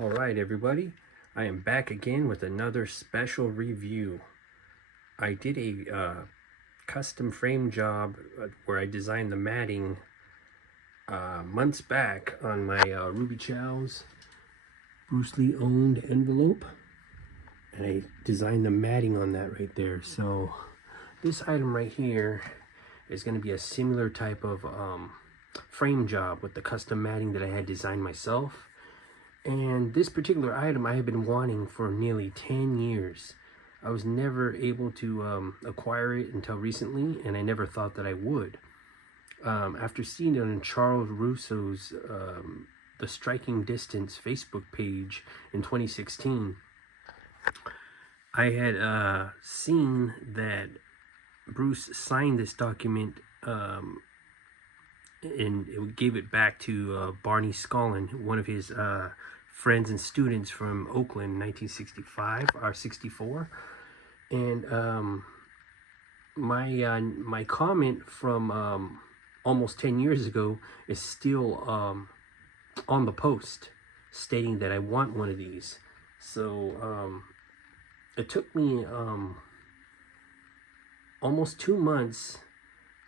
All right, everybody, I am back again with another special review. I did a custom frame job where I designed the matting months back on my Ruby Chow's Bruce Lee owned envelope, and I designed the matting on that right there. So this item right here is going to be a similar type of frame job with the custom matting that I had designed myself. And this particular item I have been wanting for nearly 10 years. I was never able to acquire it until recently, and I never thought that I would. After seeing it on Charles Russo's The Striking Distance Facebook page in 2016, I had seen that Bruce signed this document and it gave it back to Barney Scullin, one of his friends and students from Oakland in 1965 or 64. And my comment from almost 10 years ago is still on the post, stating that I want one of these. So it took me almost 2 months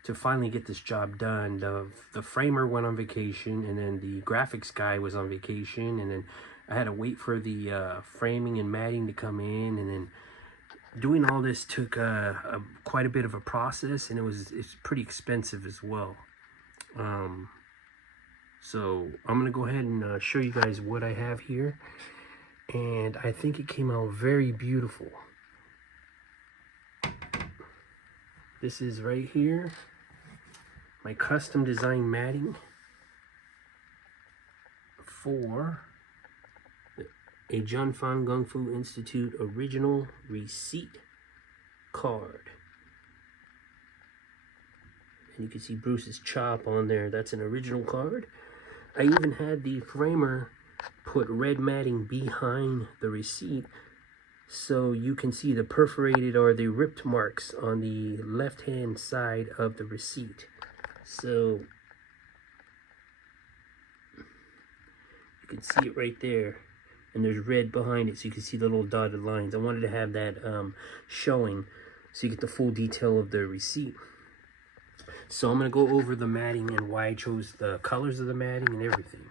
to finally get this job done. The framer went on vacation, and then the graphics guy was on vacation, and then I had to wait for the framing and matting to come in, and then doing all this took quite a bit of a process, and it's pretty expensive as well. So I'm gonna go ahead and show you guys what I have here, and I think it came out very beautiful. This is right here, my custom design matting for a Jun Fan Gung Fu Institute original receipt card. And you can see Bruce's chop on there. That's an original card. I even had the framer put red matting behind the receipt so you can see the perforated or the ripped marks on the left hand side of the receipt. So you can see it right there, and there's red behind it so you can see the little dotted lines. I wanted to have that showing so you get the full detail of the receipt. So I'm going to go over the matting and why I chose the colors of the matting and everything.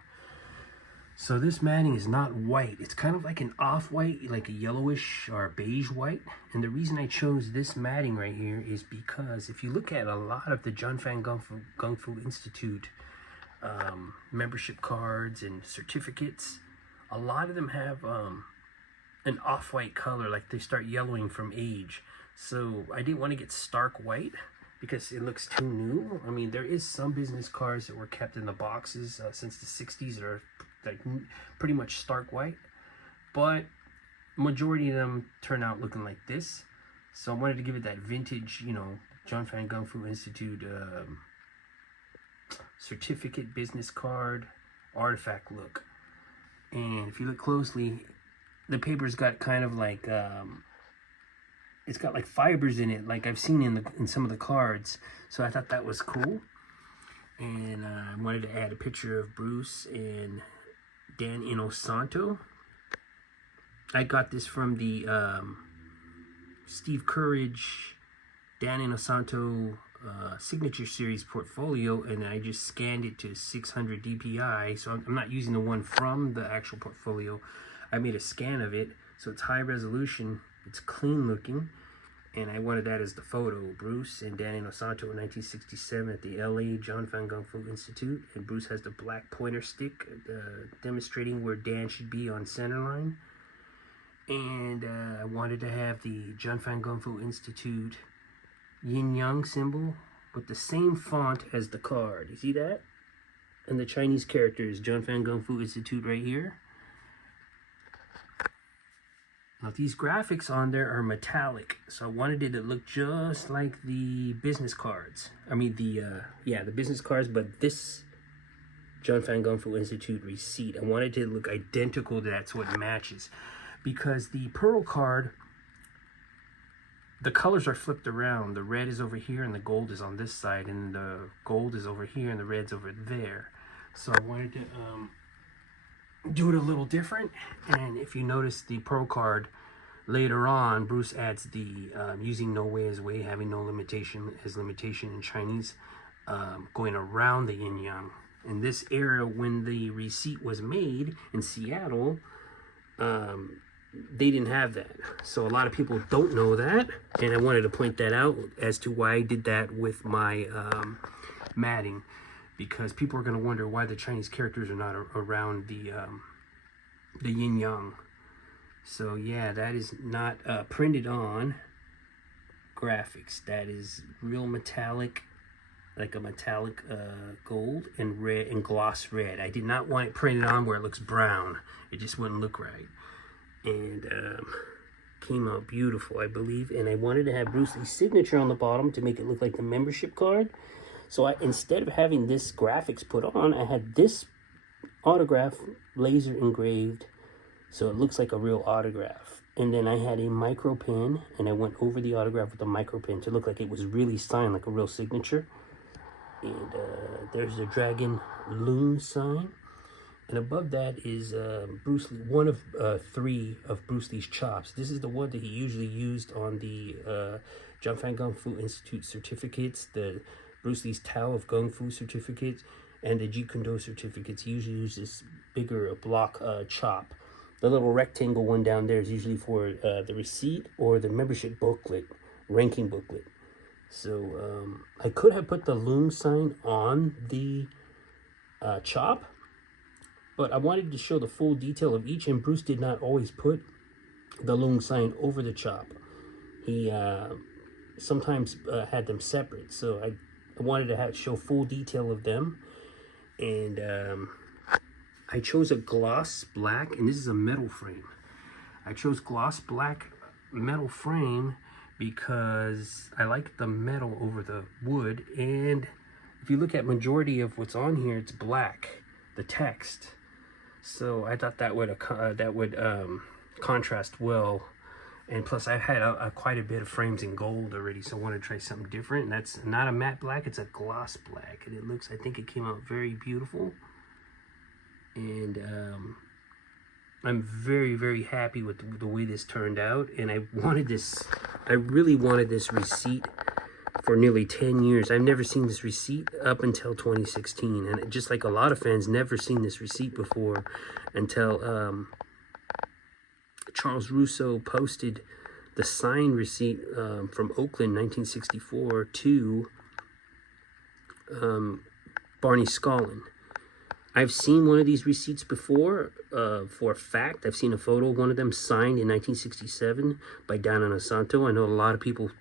So this matting is not white. It's kind of like an off-white, like a yellowish or beige white. And the reason I chose this matting right here is because if you look at a lot of the Jun Fan Gung Fu Institute membership cards and certificates, a lot of them have an off-white color, like they start yellowing from age. So I didn't want to get stark white because it looks too new. I mean, there is some business cards that were kept in the boxes since the 60s that are like pretty much stark white, but majority of them turn out looking like this. So I wanted to give it that vintage, you know, Jun Fan Gung Fu Institute certificate business card artifact look. And if you look closely, the paper's got kind of like it's got like fibers in it, like I've seen in some of the cards. So I thought that was cool, and I wanted to add a picture of Bruce and Dan Inosanto. I got this from the Steve Courage Dan Inosanto signature series portfolio, and I just scanned it to 600 dpi. So I'm not using the one from the actual portfolio. I made a scan of it, so it's high resolution, it's clean looking, and I wanted that as the photo. Bruce and Dan Inosanto in 1967 at the LA Jun Fan Gung Fu Institute, and Bruce has the black pointer stick demonstrating where Dan should be on center line. And I wanted to have the Jun Fan Gung Fu Institute yin yang symbol with the same font as the card. You see that? And the Chinese characters, Jun Fan Gung Fu Institute right here. Now these graphics on there are metallic, so I wanted it to look just like the business cards. I mean the business cards, but this Jun Fan Gung Fu Institute receipt, I wanted it to look identical to that, so it matches. Because the pearl card, the colors are flipped around. The red is over here and the gold is on this side, and the gold is over here and the red's over there. So I wanted to do it a little different. And if you notice the Pro card later on, Bruce adds the using no way as way, having no limitation as limitation in Chinese, going around the yin yang. In this era, when the receipt was made in Seattle, they didn't have that. So a lot of people don't know that, and I wanted to point that out as to why I did that with my matting, because people are going to wonder why the Chinese characters are not around the yin yang. So yeah, that is not printed on graphics. That is real metallic, like a metallic gold and red and gloss red. I did not want it printed on where it looks brown. It just wouldn't look right. And came out beautiful, I believe. And I wanted to have Bruce Lee's signature on the bottom to make it look like the membership card. So instead of having this graphics put on, I had this autograph laser engraved, so it looks like a real autograph. And then I had a micro pen, and I went over the autograph with a micro pen to look like it was really signed, like a real signature. And there's the dragon loom sign. And above that is Bruce Lee, one of 3 of Bruce Lee's chops. This is the one that he usually used on the Jianfan Kung Fu Institute certificates, the Bruce Lee's Tao of Kung Fu certificates, and the Jeet Kune Do certificates. He usually uses this bigger block chop. The little rectangle one down there is usually for the receipt or the membership booklet, ranking booklet. So I could have put the loom sign on the chop, but I wanted to show the full detail of each, and Bruce did not always put the loom sign over the chop. He sometimes had them separate, so I wanted to show full detail of them. And I chose a gloss black, and this is a metal frame. I chose gloss black metal frame because I like the metal over the wood, and if you look at majority of what's on here, it's black, the text. So I thought that would contrast well, and plus I've had quite a bit of frames in gold already, so I want to try something different. And that's not a matte black, it's a gloss black, and it looks, I think it came out very beautiful. And I'm very, very happy with the way this turned out. And I really wanted this receipt for nearly 10 years. I've never seen this receipt up until 2016. And just like a lot of fans, never seen this receipt before until Charles Russo posted the signed receipt from Oakland, 1964, to Barney Scollin. I've seen one of these receipts before, for a fact. I've seen a photo of one of them signed in 1967 by Donna Nosanto. I know a lot of people,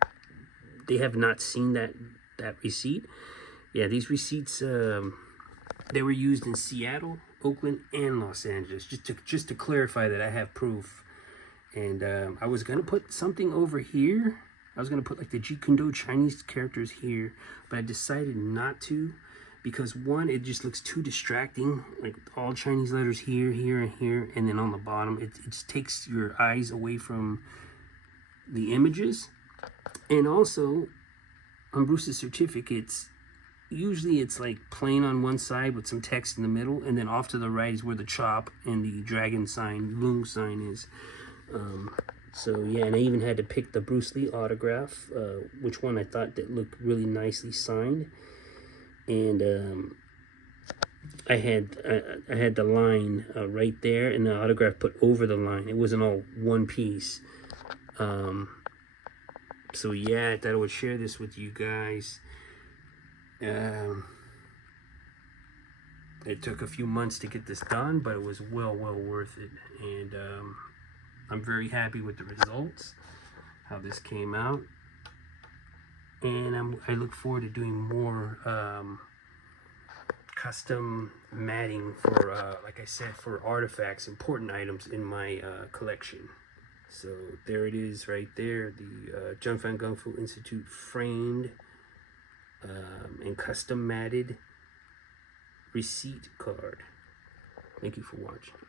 they have not seen that receipt. Yeah, these receipts, they were used in Seattle, Oakland, and Los Angeles. Just to clarify that I have proof. And I was going to put something over here. I was going to put like the Jeet Kune Do Chinese characters here, but I decided not to. Because one, it just looks too distracting, like all Chinese letters here, here, and here, and then on the bottom, it just takes your eyes away from the images. And also, on Bruce's certificates, usually it's like plain on one side with some text in the middle, and then off to the right is where the chop and the dragon sign, Gung sign is. So yeah, and I even had to pick the Bruce Lee autograph, which one I thought that looked really nicely signed. And I had the line right there, and the autograph put over the line. It wasn't all one piece. So yeah, I thought I would share this with you guys. It took a few months to get this done, but it was well worth it. And I'm very happy with the results, how this came out. And I look forward to doing more custom matting for, like I said, for artifacts, important items in my collection. So there it is right there, the Jianfan Kung Fu Institute framed and custom matted receipt card. Thank you for watching.